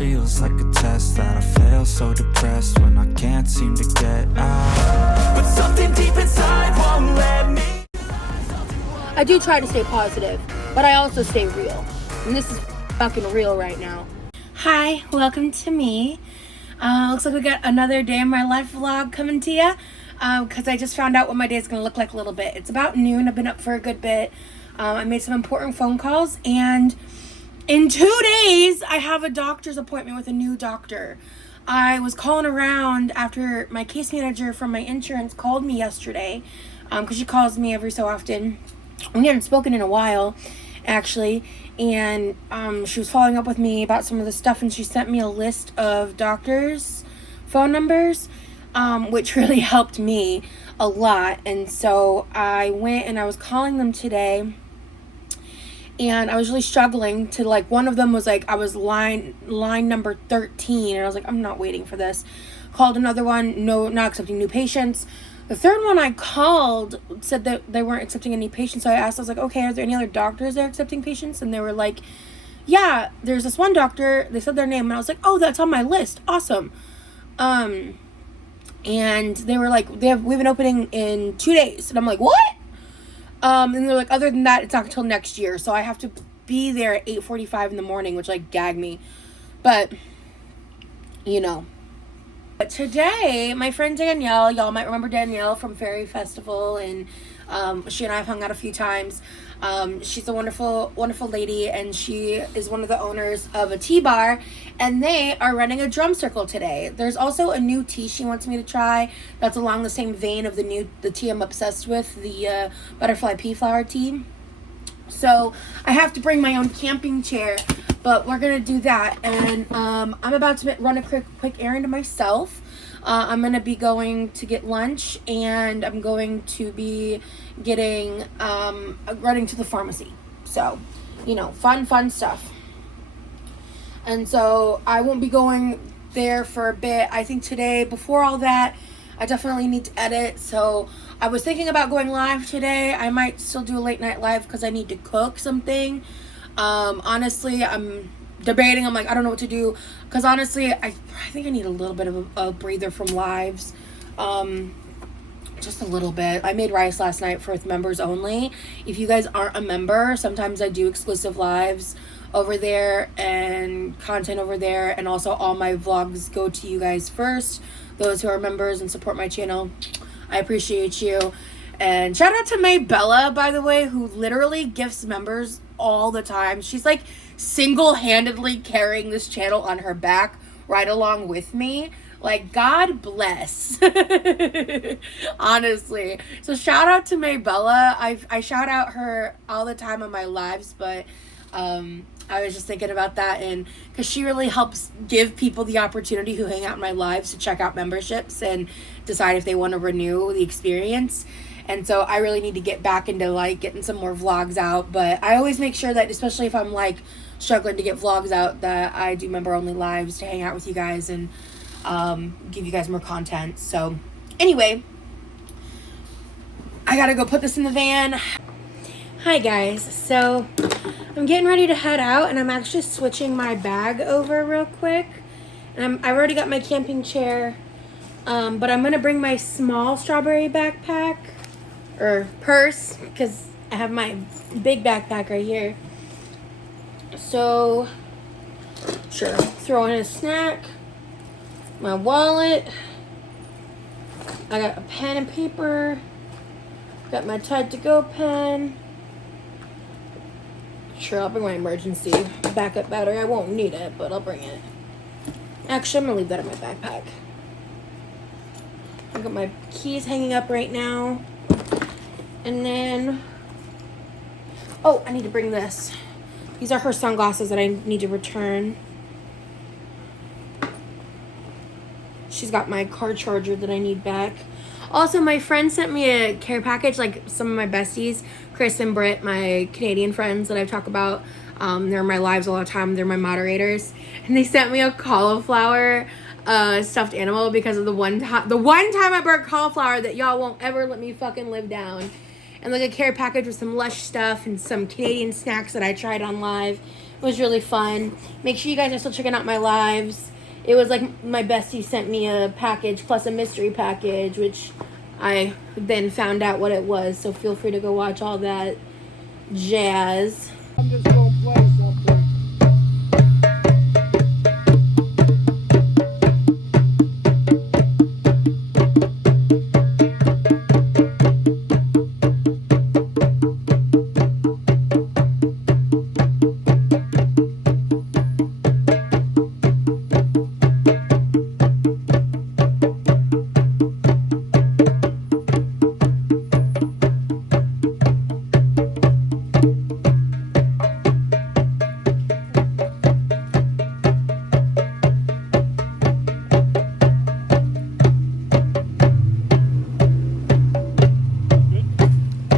feels like a test that I fail, so depressed when I can't seem to get out. But something deep inside won't let me. I do try to stay positive, but I also stay real. And this is fucking real right now. Hi, welcome to me. Looks like we got another day in my life vlog coming to you. Because I just found out what my day is going to look like a little bit. It's about noon. I've been up for a good bit. I made some important phone calls. And in 2 days, I have a doctor's appointment with a new doctor. I was calling around after my case manager from my insurance called me yesterday. Because she calls me every so often. We hadn't spoken in a while, actually. And she was following up with me about some of the stuff. And she sent me a list of doctors' phone numbers. Which really helped me a lot. And so I went and I was calling them today, and I was really struggling to, like, one of them was like, I was line number 13, and I was like, I'm not waiting for this. Called another one, no, not accepting new patients. The third one I called said that they weren't accepting any patients. So I asked, I was like, okay, are there any other doctors that are accepting patients? And they were like, yeah, there's this one doctor. They said their name, and I was like, oh, that's on my list. Awesome. And they were like, we've been opening in 2 days. And I'm like, what? And they're like, other than that, it's not until next year. So I have to be there at 8:45 in the morning, which, like, gagged me. But, you know. But today, my friend Danielle, y'all might remember Danielle from Fairy Festival, and she and I have hung out a few times. She's a wonderful, wonderful lady, and she is one of the owners of a tea bar, and they are running a drum circle today. There's also a new tea she wants me to try that's along the same vein of the tea I'm obsessed with, the butterfly pea flower tea. So I have to bring my own camping chair, but we're gonna do that. And I'm about to run a quick errand myself. I'm gonna be going to get lunch, and I'm going to be getting running to the pharmacy. So, you know, fun stuff. And so I won't be going there for a bit. I think today, before all that, I definitely need to edit. So I was thinking about going live today. I might still do a late night live because I need to cook something. Honestly, I'm debating. I'm like, I don't know what to do. Because honestly, I think I need a little bit of a breather from lives. Just a little bit. I made rice last night for members only. If you guys aren't a member, sometimes I do exclusive lives over there and content over there. And also all my vlogs go to you guys first. Those who are members and support my channel, I appreciate you. And shout out to Maybella, by the way, who literally gifts members all the time. She's like single-handedly carrying this channel on her back right along with me. Like, God bless. Honestly. So shout out to Maybella. I shout out her all the time on my lives, but I was just thinking about that, and because she really helps give people the opportunity who hang out in my lives to check out memberships and decide if they want to renew the experience. And so I really need to get back into, like, getting some more vlogs out. But I always make sure that, especially if I'm, like, struggling to get vlogs out, that I do member-only lives to hang out with you guys and give you guys more content. So anyway, I gotta go put this in the van. Hi guys, so I'm getting ready to head out, and I'm actually switching my bag over real quick. And I've already got my camping chair, but I'm gonna bring my small strawberry backpack or purse because I have my big backpack right here. So sure, throw in a snack, my wallet. I got a pen and paper. Got my Tide to Go pen. Sure, I'll bring my emergency backup battery. I won't need it, but I'll bring it. Actually, I'm gonna leave that in my backpack. I've got my keys hanging up right now. And then, oh, I need to bring this. These are her sunglasses that I need to return. She's got my car charger that I need back. Also, my friend sent me a care package, like some of my besties, Chris and Britt, my Canadian friends that I talk about. They're in my lives all the time. They're my moderators. And they sent me a cauliflower stuffed animal because of the one time I burnt cauliflower that y'all won't ever let me fucking live down. And like a care package with some Lush stuff and some Canadian snacks that I tried on live. It was really fun. Make sure you guys are still checking out my lives. It was like my bestie sent me a package plus a mystery package, which I then found out what it was. So feel free to go watch all that jazz. I'm just gonna play something.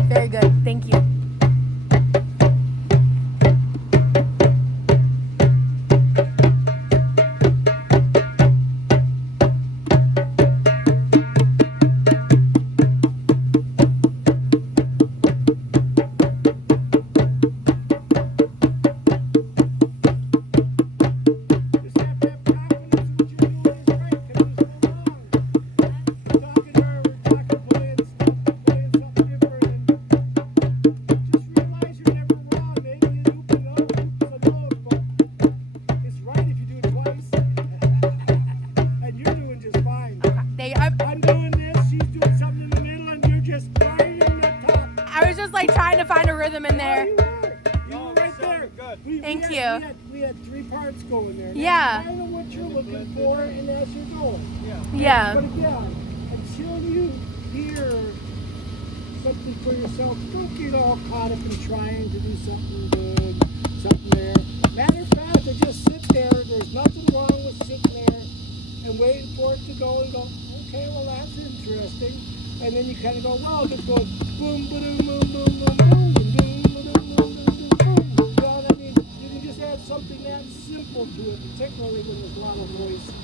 Very good. Thank you. Just have to have confidence in what you're doing is right, 'cause it's so long. We're talking to her, we're talking playing something different, and just realize you're never wrong. Maybe you loop a note, but it's right if you do it twice. And you're doing just fine. I'm doing this, she's doing something in the middle, and you're just right in the top. I was just like trying to find a rhythm in there. You were right there. Thank We you. had 3 parts going there. Yeah. Now, I know what you're looking for, and as you're going. Yeah. But again, until you hear something for yourself, don't get all caught up in trying to do something good, something there. Matter of fact, to just sit there, there's nothing wrong with sitting there and waiting for it to go and go, okay, well, that's interesting. And then you kind of go, well, just go boom, ba-doom, boom, boom, boom, boom, and boom, ba-doom, boom, boom, boom, boom. You know what I mean? You can just add something that simple to it, particularly when there's a lot of voices.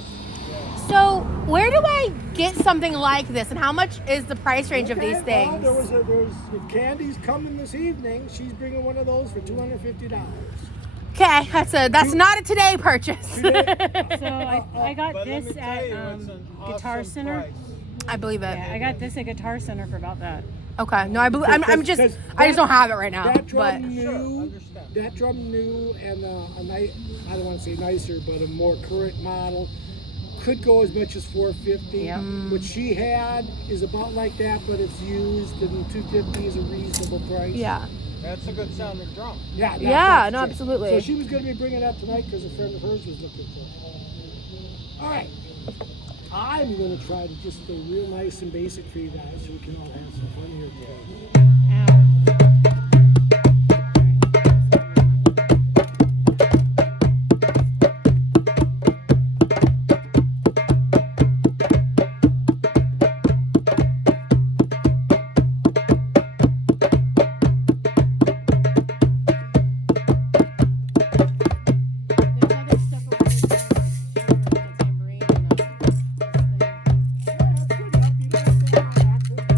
So where do I get something like this, and how much is the price range of these Okay, things? well, there's if Candy's coming this evening, she's bringing one of those for $250. Okay, that's not a today purchase. So I got But let this me at tell you, it's an Guitar awesome Center. price. I believe it. Yeah, I got this at Guitar Center for about that. Okay, no, I believe. I just don't have it right now. That But drum new, understand. that drum new, and I don't want to say nicer, but a more current model could go as much as $450. Yep. What she had is about like that, but it's used, and $250 is a reasonable price. yeah, That's a good sounding drum. Yeah, Yeah, no, sure. absolutely. So she was going to be bringing that tonight because a friend of hers was looking for it. All right. I'm going to try to just go real nice and basic for you guys so we can all have some fun here today. Yeah, that's good enough. You don't have to have all that.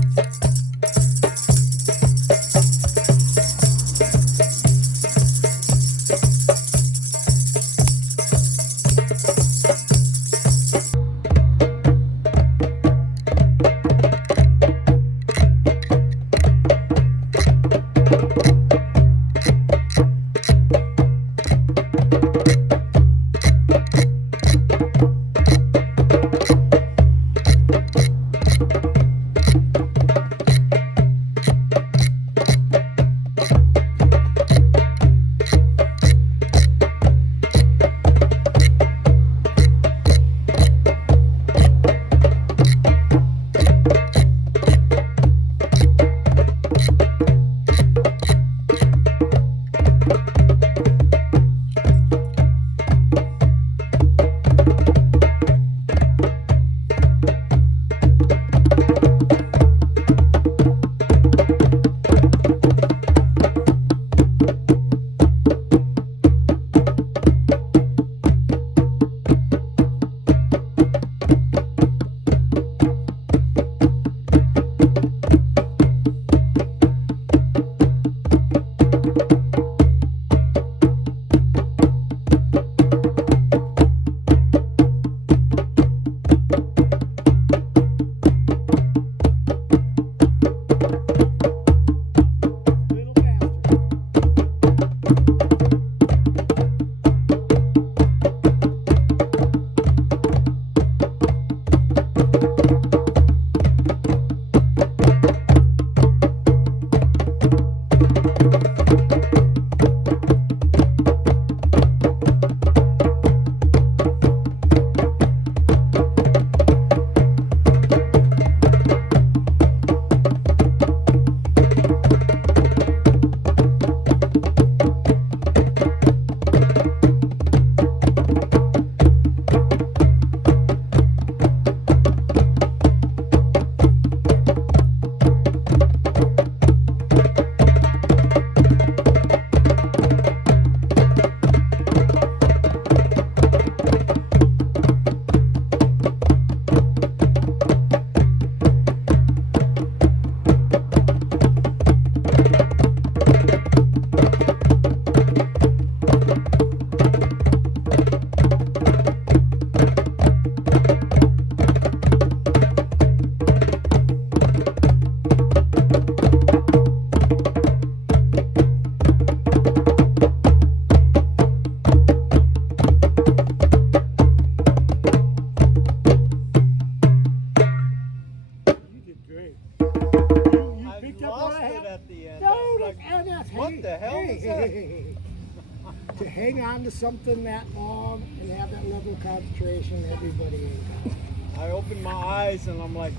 on to something that long and have that level of concentration, everybody ain't got it. I opened my eyes and I'm like,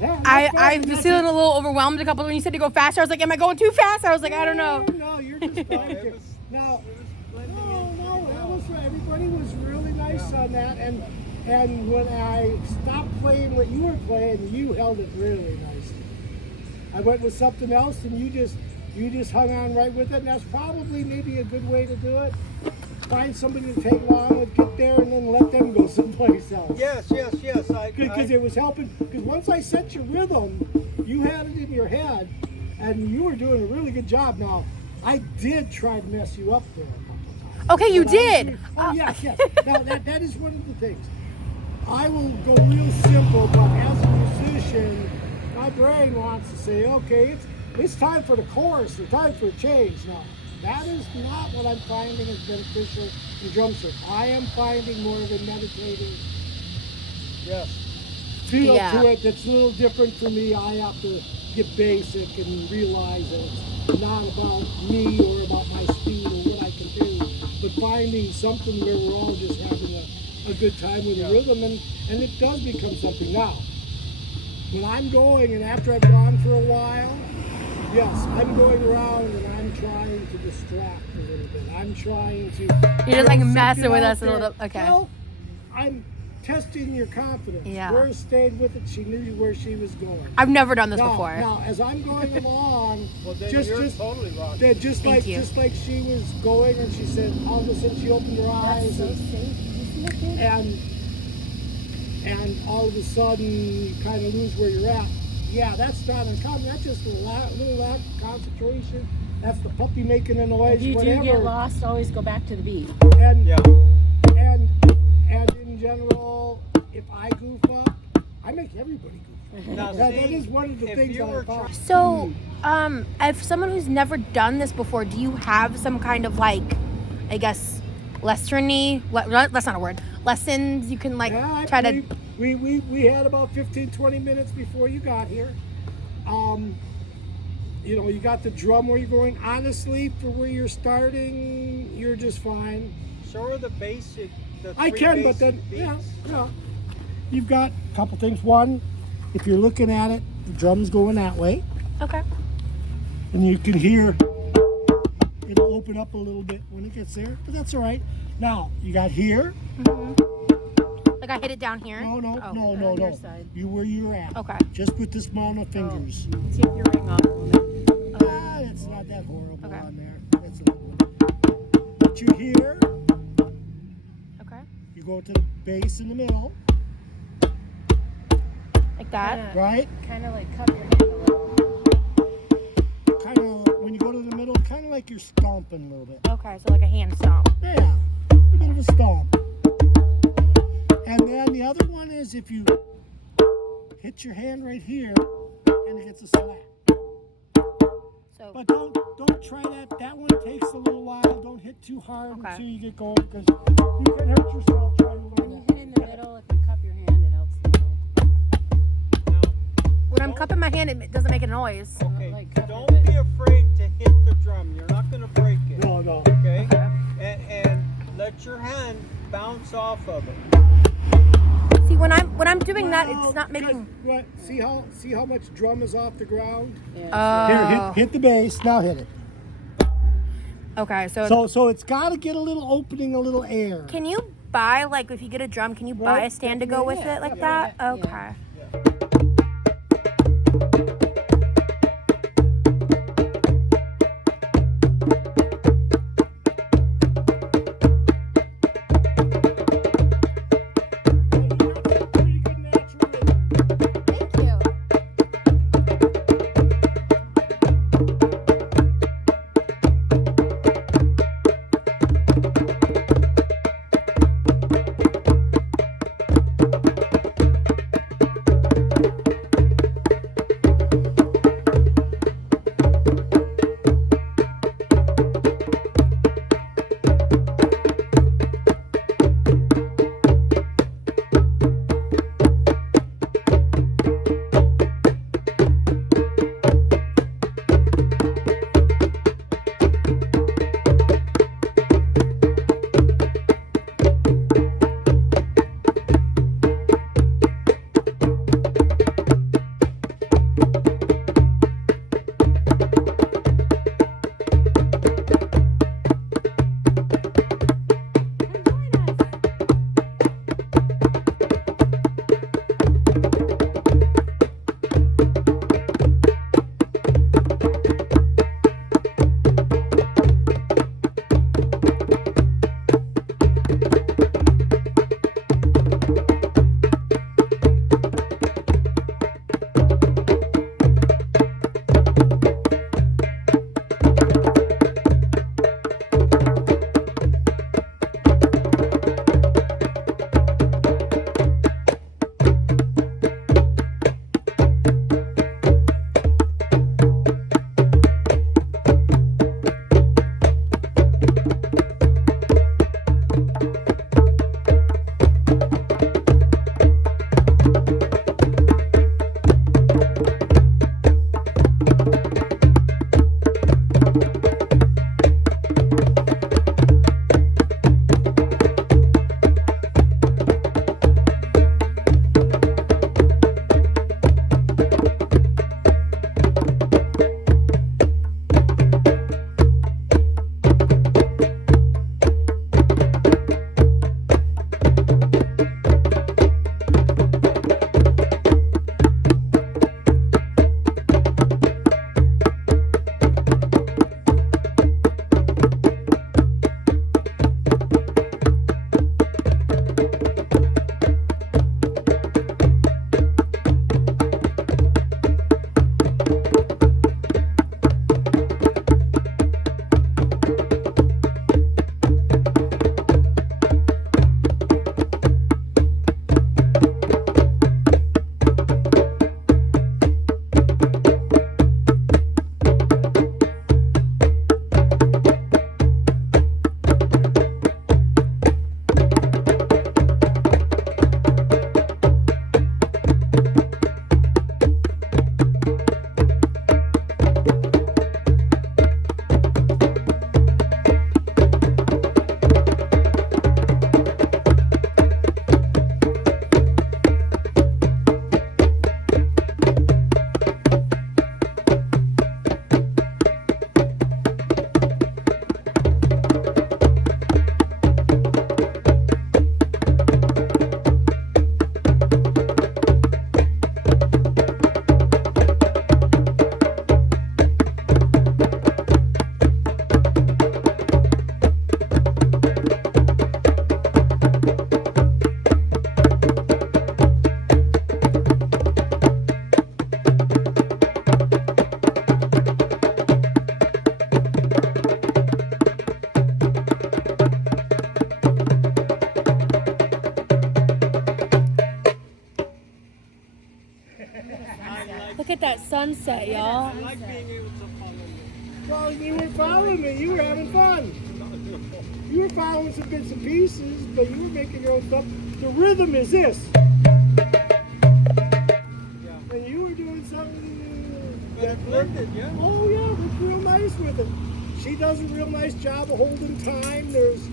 Yeah, I was feeling a little overwhelmed a couple when you said to go faster. I was like, am I going too fast? I was like, I don't know. No, you're just fine. it was, No, it was blending no, in. that was everybody was really nice on that, and when I stopped playing what you were playing, you held it really nicely. I went with something else, and you just hung on right with it, and that's probably maybe a good way to do it. Find somebody to take along with, get there, and then let them go someplace else. Yes. Because it was helping. Because once I set your rhythm, you had it in your head, and you were doing a really good job. Now, I did try to mess you up there a couple times. Okay, you did. Oh yes. Now that is one of the things. I will go real simple, but as a musician, my brain wants to say, okay, it's time for the chorus, it's time for a change. Now, that is not what I'm finding is beneficial in drum circle. I am finding more of a meditative Yes. feel Yeah. to it that's a little different for me. I have to get basic and realize that it's not about me or about my speed or what I can do, but finding something where we're all just having a good time with the rhythm, and it does become something. Now, when I'm going and after I've gone for a while, yes, I'm going around and I'm trying to distract a little bit. I'm trying to... You're just like get messing with out us a little there. bit. Okay. Well, I'm testing your confidence. Yeah. Where stayed with it, she knew where she was going. I've never done this Now, before. now, as I'm going along, Well, then just you're totally rocking. that just Thank you. like she was going, and she said, all of a sudden she opened her eyes, and all of a sudden you kind of lose where you're at. Yeah, that's not uncommon. That's just a little lack of concentration. That's the puppy making a noise. If you whatever. do get lost, always go back to the beat. And Yeah. and in general, if I goof up, I make everybody goof up. Now, That see, is one of the if things you I were found. So, if someone who's never done this before, do you have some kind of like, I guess, lessony? That's not a word. Lessons you can like Yeah, I try to. believe we had about 15, 20 minutes before you got here. You know, you got the drum where you're going. Honestly, for where you're starting, you're just fine. Show her the basic. The I three can, but then, basic yeah, beats. yeah. You've got a couple things. One, if you're looking at it, the drum's going that way, Okay. and you can hear it'll open up a little bit when it gets there, but that's all right. Now, you got here. Like I hit it down here. No, Oh. your side. You where you're at. Okay. Just with this amount of fingers. Take your ring off. It's not that horrible Okay. on there. That's a little one. But you hear, Okay. you go to the bass in the middle, Like that. right? Kind of like cup your hand a little. Kind of, when you go to the middle, kind of like you're stomping a little bit. Okay. So like a hand stomp. Yeah, a bit of a stomp. And then the other one is if you hit your hand right here and it gets a slap. So. But don't try that. That one takes a little while. Don't hit too hard Okay. until you get going because you can hurt yourself trying to When learn you that. hit in the middle, if you cup your hand, it helps a little. Now, When I'm cupping my hand, it doesn't make a noise. okay, Like cup don't your be afraid to hit the drum. You're not going to break it. No. Okay? And let your hand bounce off of it. See, when I'm doing that, Well, it's not making. What? See how much drum is off the ground? Yeah. Here, hit the bass. Now hit it. Okay. So. So it's got to get a little opening, a little air. Can you buy like if you get a drum? Can you buy a stand to go with it like that? yeah. Okay. Pretty good natural rhythm. Thank you. Look at that sunset, y'all. I like being able to follow you. Well, you weren't following me. You were having fun. You were following some bits and pieces, but you were making your own stuff. The rhythm is this. Yeah. And you were doing something. But it blended, yeah. Oh, yeah, it's real nice with it. She does a real nice job of holding time. There's,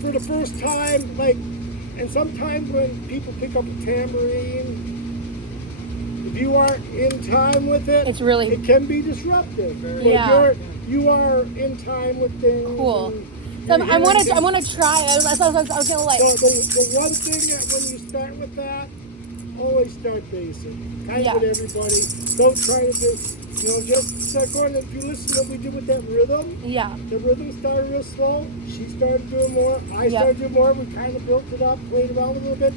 for the first time, like, and sometimes when people pick up a tambourine, if you aren't in time with it, It's really- it can be disruptive. But Yeah. you are in time with things. Cool. and So you're I want hearing to try. I was gonna like. So the one thing that when you start with that, always start basic. Kind Yeah. of with everybody. Don't try to do, just start going. If you listen to what we did with that rhythm, Yeah. the rhythm started real slow. She started doing more. I Yep. started doing more. We kind of built it up, played around a little bit.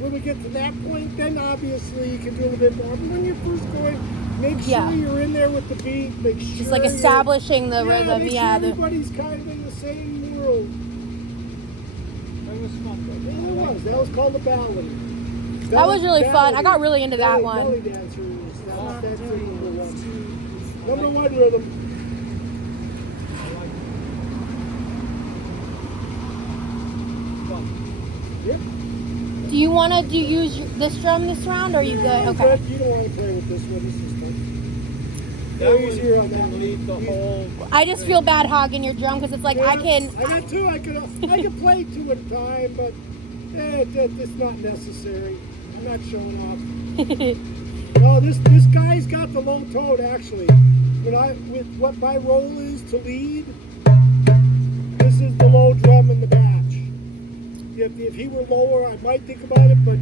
When we get to that point, then obviously you can do a little bit more. But when you're first going, make sure Yeah. you're in there with the beat. Make sure Just like you're- establishing the yeah, rhythm. Make Yeah. sure everybody's kind of in the same world. It was fun though. Yeah, it was. That was called the ballad. That was really fun. I got really into that Belly one. dancers. That's the number one. Number one rhythm. Yep. Do you want to use this drum this round, or are you good? Okay. But you don't want to play with this one. This is fun. That Easier on one that can lead the whole. I just feel bad hogging your drum because it's like I can. I got two. I could play two at a time, but it's not necessary. I'm not showing off. No, this guy's got the low tone actually. With what my role is to lead, this is the low drum in the batch. If he were lower, I might think about it, but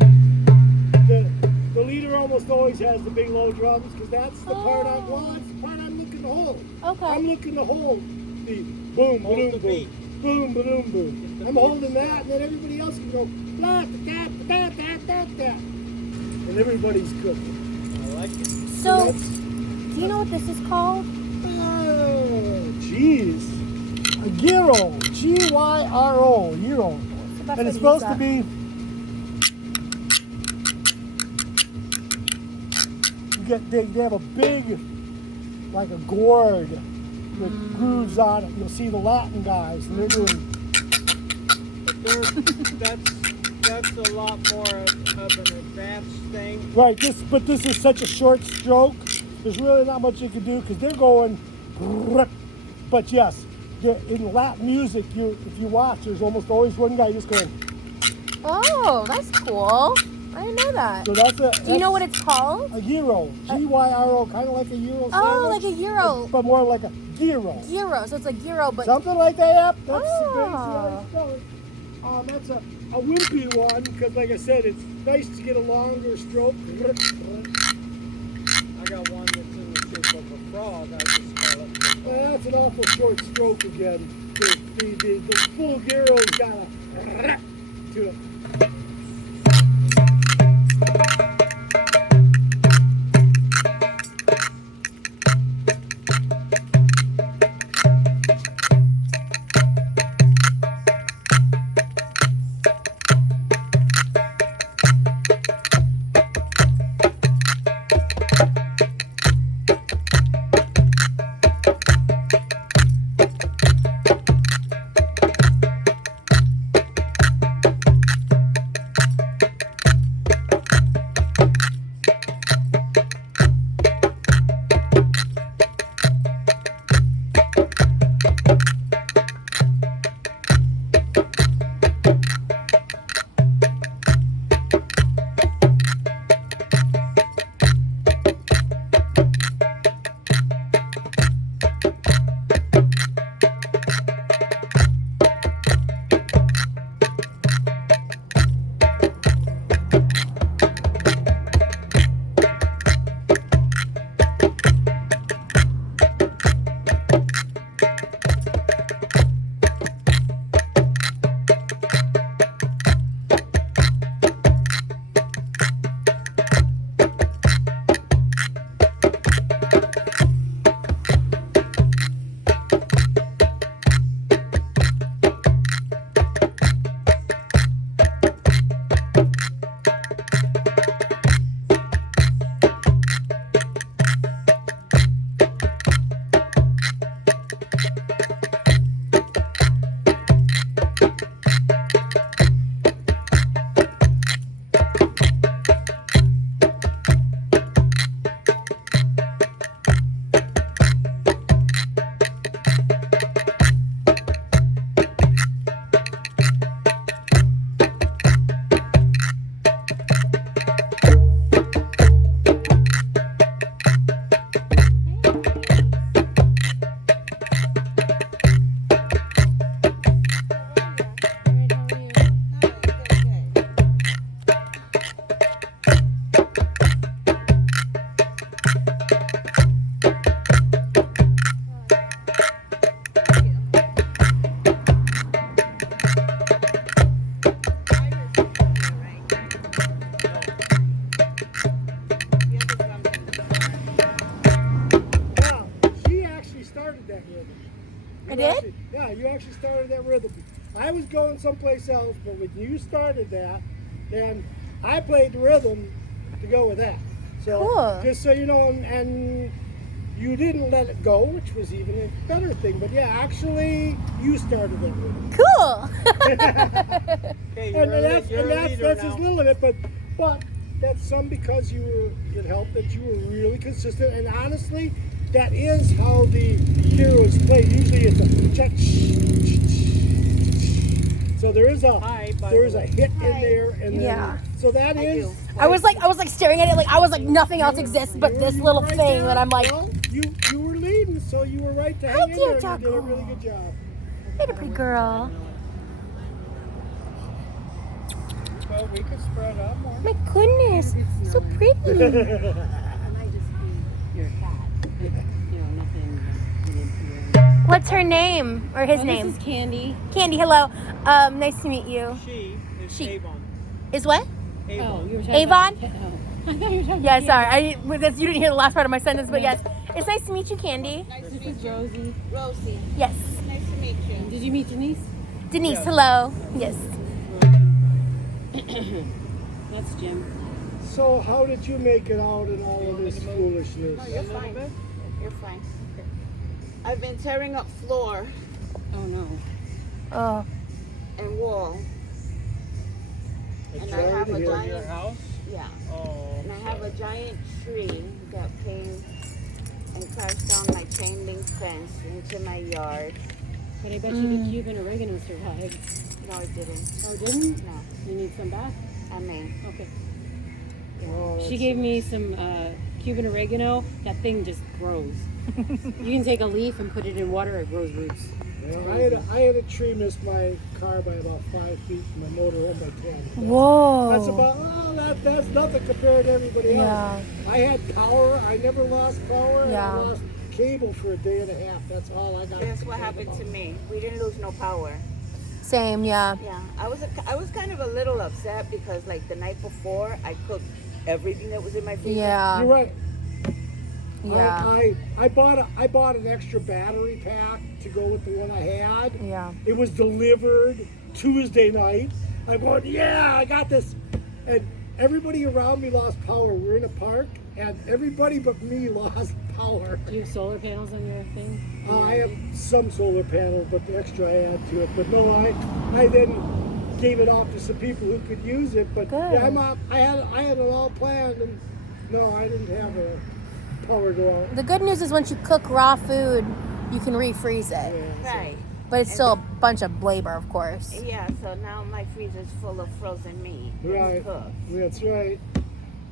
the leader almost always has the big low drums because that's the part that's the part I'm looking to hold. Okay. I'm looking to hold the boom, Hold boom, the boom, beat. boom, boom, boom. I'm holding that, and then everybody else can go blah, da, da, da, da, da, and everybody's good. I like it. So, That's- do you know what this is called? Oh, jeez. A gyro. Gyro. Gyro. What's the best And way it's to supposed use to that? be. They have a big, like a gourd with grooves on it. You'll see the Latin guys, and they're doing. But that's a lot more of an advanced thing. Right, but this is such a short stroke. There's really not much you can do because they're going. But yes, in Latin music, if you watch, there's almost always one guy just going. Oh, that's cool. I didn't know that. So that's Do you know what it's called? a gyro? Gyro, kind of like a Euro sandwich. Oh, like a gyro. But more like a gyro. Gyro. So it's a gyro, but Something like that, yep. That's Oh. the base. That's a wimpy one because, like I said, it's nice to get a longer stroke. I got one that's in the shape of a frog. I just call it. That's an awful short stroke again. The full gyro's got a to it. was going someplace else, but when you started that, then I played the rhythm to go with that. So Cool. just so you know, and you didn't let it go, which was even a better thing. But yeah, actually, you started that rhythm. Cool. Okay, And you're a leader that's now. his little bit, but that's some because it helped that you were really consistent, and honestly, that is how the heroes play. Usually it's a so there is a Hi, by there is the a way. hit in there, and then Yeah. so that is. I was like staring at it like I was like nothing else exists but this you were little right thing there. that I'm like, Well, you were leading, so you were right to hang in dear there. And you did a Jocko. really good job. you're a pretty girl. Well, we could spread out more. My goodness, so pretty. I might just be your cat. You know, nothing into What's her name or his name? This is Candy. Candy. Hello. Nice to meet you. She is She. Avon. Is what? Oh, Avon. you were talking Avon? about the cat. Oh. I thought you were talking Yeah, about sorry. You didn't hear the last part of my sentence, but yes. It's nice to meet you, Candy. This is Rosie. Rosie, Yes. nice to meet you. Did you meet Denise? Denise, Yes. hello. Yes. That's Jim. So how did you make it out in all of this foolishness? No, you're fine. You're fine. I've been tearing up floor Oh no. Oh. and wall. And I Sorry have to a hear. Your giant, house? yeah. Oh. And I have a giant tree that came and crashed down my chain link fence into my yard. But I bet you the Cuban oregano survived. No, it didn't. Oh, didn't? No, You need some back? I mean, Okay. Oh, She gave me some Cuban oregano. That thing just grows. You can take a leaf and put it in water. It grows roots. Well, I had a tree miss my car by about 5 feet, and my motor home by 10. Whoa. That's about that's nothing compared to everybody else. Yeah. I had power. I never lost power. Yeah. I lost cable for a day and a half. That's all I got. guess what happened to me? We didn't lose no power. Same, yeah. Yeah, I was kind of a little upset because like the night before I cooked everything that was in my freezer. Yeah. You're right. Yeah. I bought an extra battery pack to go with the one I had. Yeah. It was delivered Tuesday night. I'm going, yeah, I got this. And everybody around me lost power. We're in a park, and everybody but me lost power. Do you have solar panels on your thing? I have some solar panels, but the extra I add to it. But no, I then gave it off to some people who could use it. But Good. yeah, I had it all planned, and no, I didn't have a power go out. The good news is once you cook raw food, you can refreeze it. Right. But it's still a bunch of labor, of course. Yeah, so now my freezer's full of frozen meat. Right. Cooked, That's right.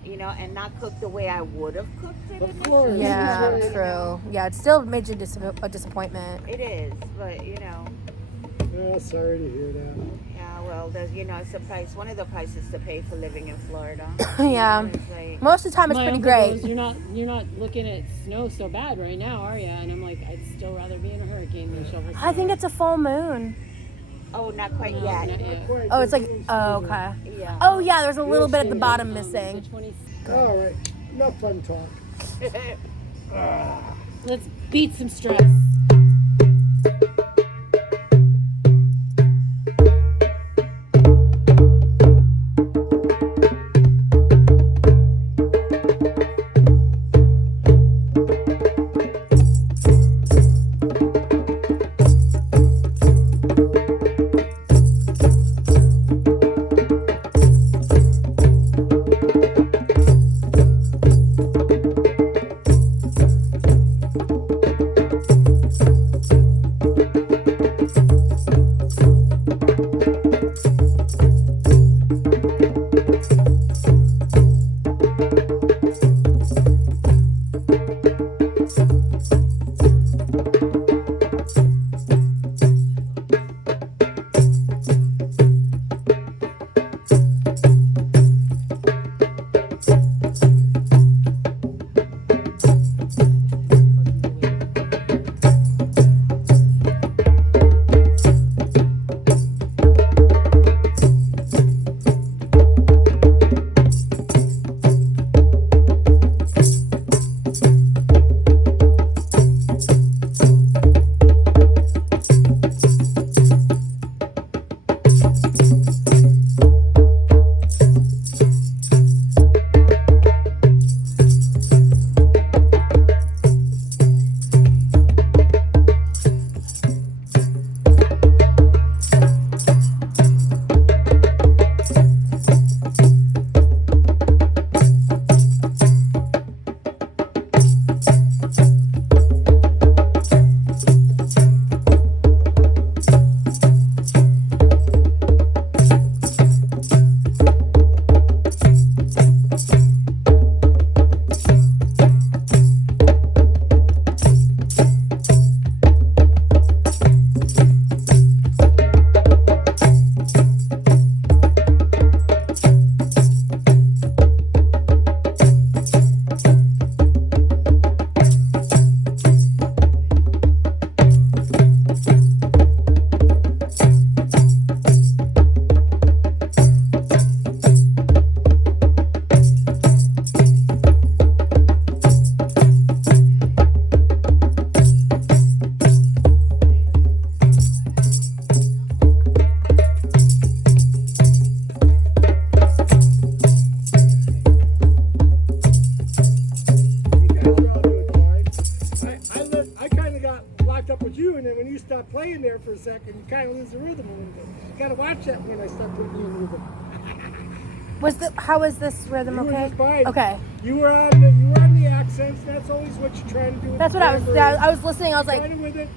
you know, and not cooked the way I would have cooked it. Of course. initially, Yeah, you know. true. Yeah, it's still a major a disappointment. It is, but you know, Yeah, sorry to hear that. yeah. Well, there's it's the price. One of the prices to pay for living in Florida. Yeah. It's like, Most of the time, it's My pretty uncle great. goes, you're not looking at snow so bad right now, are you? And I'm like, I'd still rather be in a hurricane than shovel snow. I think it's a full moon. oh, not quite No, yet. not yet. Quite, Oh, it's there's like, a little oh, smoother. okay. Yeah. Oh, yeah, there's a little bit at the Yes, bottom The missing. 20. All right, enough fun talk. Let's beat some stress. kind of lose the rhythm a little bit. You got to watch that when I start putting you in rhythm. How was this rhythm? You were Okay. just fine. Okay. You were on the accents. That's always what you're trying to do. With That's what I was. I was listening. I was like, Kind of with it.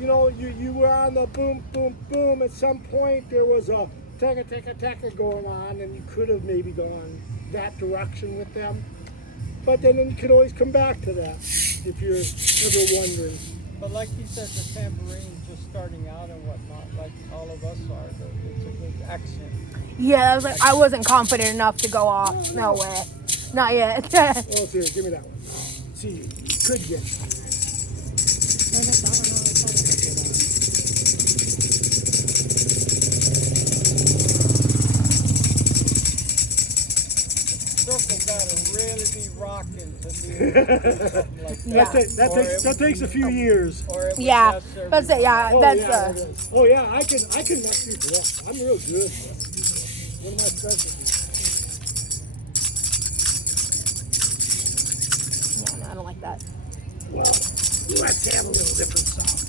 You know, you were on the boom, boom, boom. At some point, there was a taka, taka, taka going on, and you could have maybe gone that direction with them. But then you could always come back to that if you're ever wondering. But like you said, the tambourine just starting out and whatnot, like all of us are, it's a good accent. yeah. I was like, I wasn't confident enough to go off. No way. Not yet. Oh, here, give me that one. See, you could get. Circle gotta really be rocking to do something like that. Yeah. That takes a few years. Or it would Yeah. just serve That's it. Yeah. Oh, That's yeah, it is. Oh yeah, I can mess you for that. I'm real good. One of my specialties. Yeah, I don't like that. Well, let's have a little different song.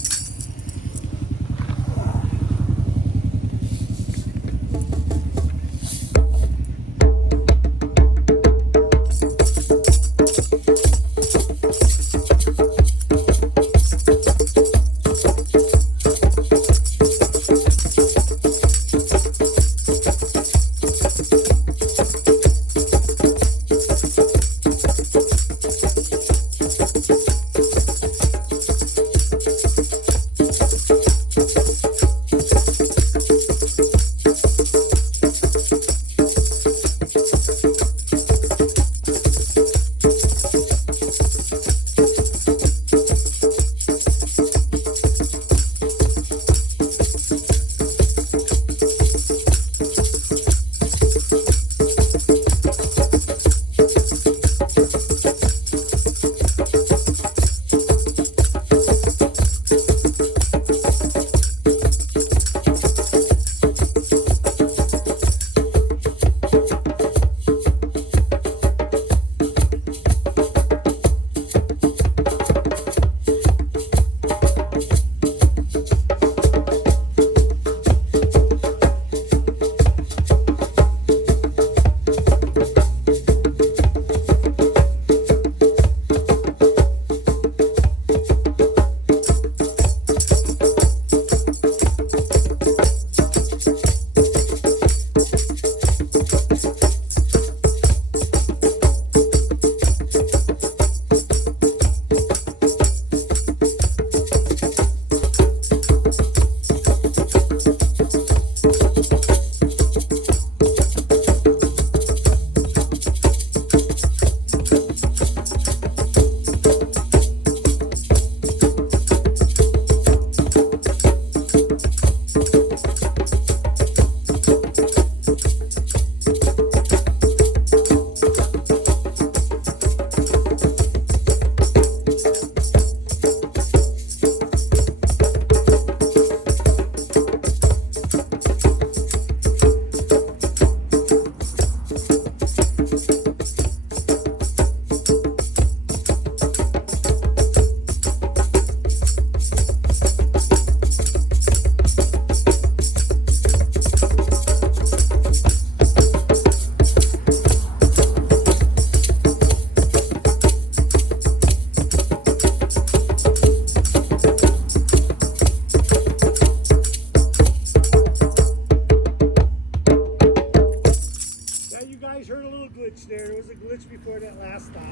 before that last stop.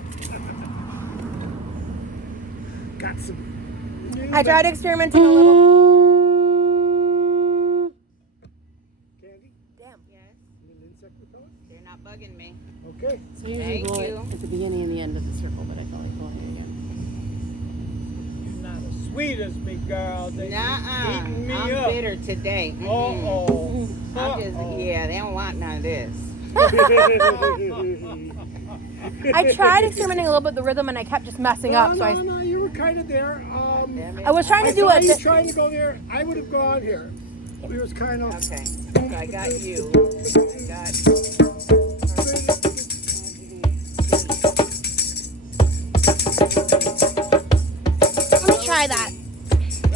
Got some new I tried experimenting a little. candy. Damn. Yes, Any insect repellent? they're not bugging me. Okay. So I usually Thank blow it you. at the beginning and the end of the circle, but I felt like blowing it again. You're not as sweet as me, girl. They Nuh-uh. eating me I'm up. bitter today. Uh-oh. I'm just, yeah, they don't want none of this. I tried experimenting a little bit with the rhythm and I kept just messing up. So No, you were kind of there. I was trying to do I it. saw you trying to go there. I would have gone here. We was kind of. Okay, so I got you. I got. Let me try that.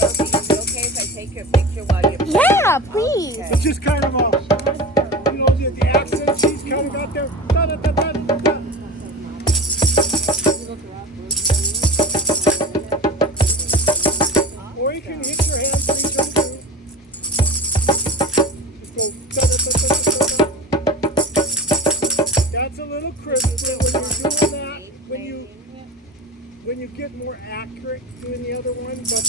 Rosie, is it okay if I take your picture while just kind of a, you know, the accent she's kind of got there. Da, da, da, da, da, da. Or you can hit your hand 3 times too. Just go da, da, da, da, da, da. That's a little crisp. When you're doing that, when you get more accurate doing the other one, but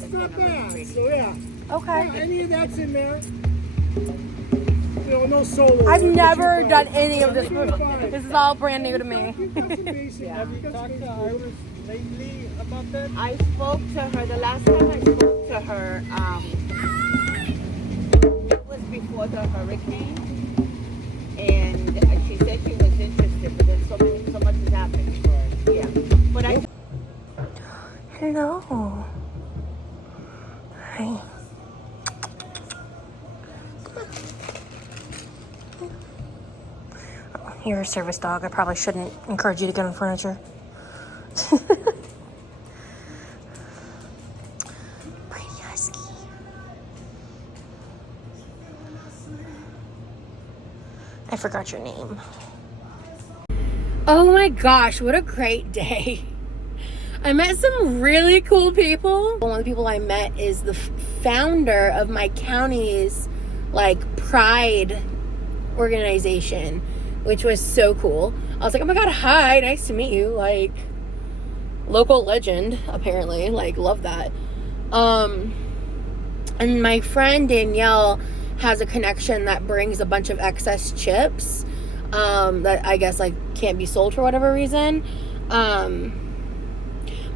that's not bad. So yeah. Okay. Yeah, any of that's in there. You know, no solo. I've work, never but done you're any of this fine. You're before. fine. This is all brand new to me. You've got some basic- Have you you've got talked some to basic- Iris lately about that? I spoke to her, the last time I spoke to her, it was before the hurricane. And she said she was interested, but then so much has happened. Yeah. But I Hello. Hi. You're a service dog. I probably shouldn't encourage you to get on furniture. Pretty husky. I forgot your name. Oh my gosh, what a great day. I met some really cool people. One of the people I met is the founder of my county's like pride organization, which was so cool. I was like, oh my god, hi, nice to meet you. Like, local legend, apparently. Like, love that. And my friend Danielle has a connection that brings a bunch of excess chips that I guess like can't be sold for whatever reason.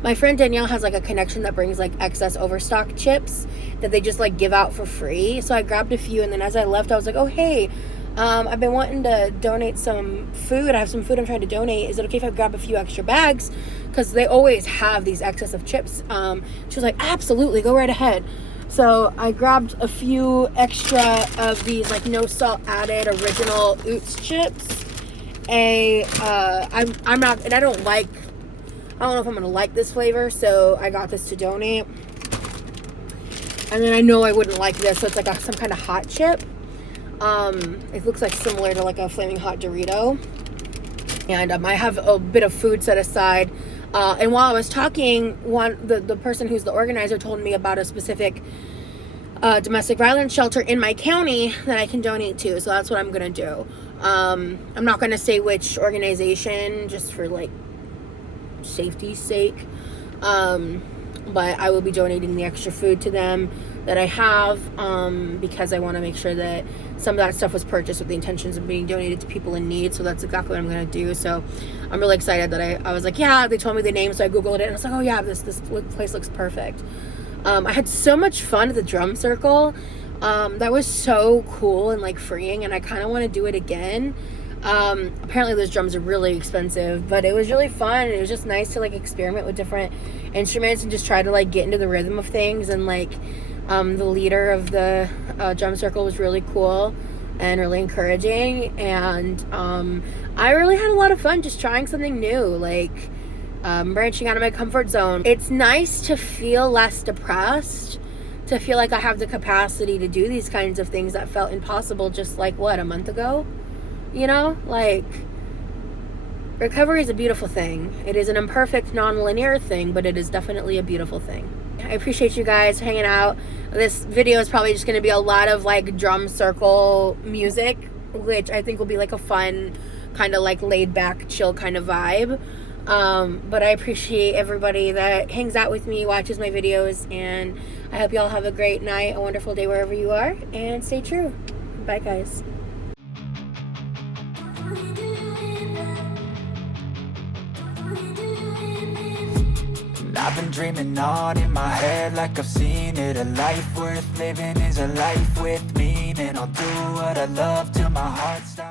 My friend Danielle has like a connection that brings like excess overstock chips that they just like give out for free. So I grabbed a few, and then as I left, I was like, oh hey, I've been wanting to donate some food. I have some food I'm trying to donate. Is it okay if I grab a few extra bags? Because they always have these excess of chips. She was like, absolutely, go right ahead. So I grabbed a few extra of these like no salt added original Oots chips. I'm not, and I don't know if I'm gonna like this flavor, so I got this to donate. And then I know I wouldn't like this, so it's like some kind of hot chip. It looks like similar to like a flaming hot Dorito. And I have a bit of food set aside. And while I was talking, the person who's the organizer told me about a specific domestic violence shelter in my county that I can donate to. So that's what I'm gonna do. I'm not gonna say which organization, just for like safety's sake. But I will be donating the extra food to them that I have, because I want to make sure that some of that stuff was purchased with the intentions of being donated to people in need. So that's exactly what I'm going to do. So I'm really excited that I was like, yeah, they told me the name, so I Googled it, and I was like, oh yeah, this place looks perfect. I had so much fun at the drum circle. That was so cool and like freeing, and I kind of want to do it again. Apparently those drums are really expensive, but it was really fun. It was just nice to like experiment with different instruments and just try to like get into the rhythm of things. And like the leader of the drum circle was really cool and really encouraging, and I really had a lot of fun just trying something new, like branching out of my comfort zone. It's nice to feel less depressed, to feel like I have the capacity to do these kinds of things that felt impossible just like a month ago. You know, like, recovery is a beautiful thing. It is an imperfect, non-linear thing, but it is definitely a beautiful thing. I appreciate you guys hanging out. This video is probably just going to be a lot of like drum circle music, which I think will be like a fun kind of like laid back, chill kind of vibe. But I appreciate everybody that hangs out with me, watches my videos, and I hope you all have a great night, a wonderful day wherever you are, and stay true. Bye, guys. I've been dreaming on in my head like I've seen it. A life worth living is a life with meaning. I'll do what I love till my heart stops.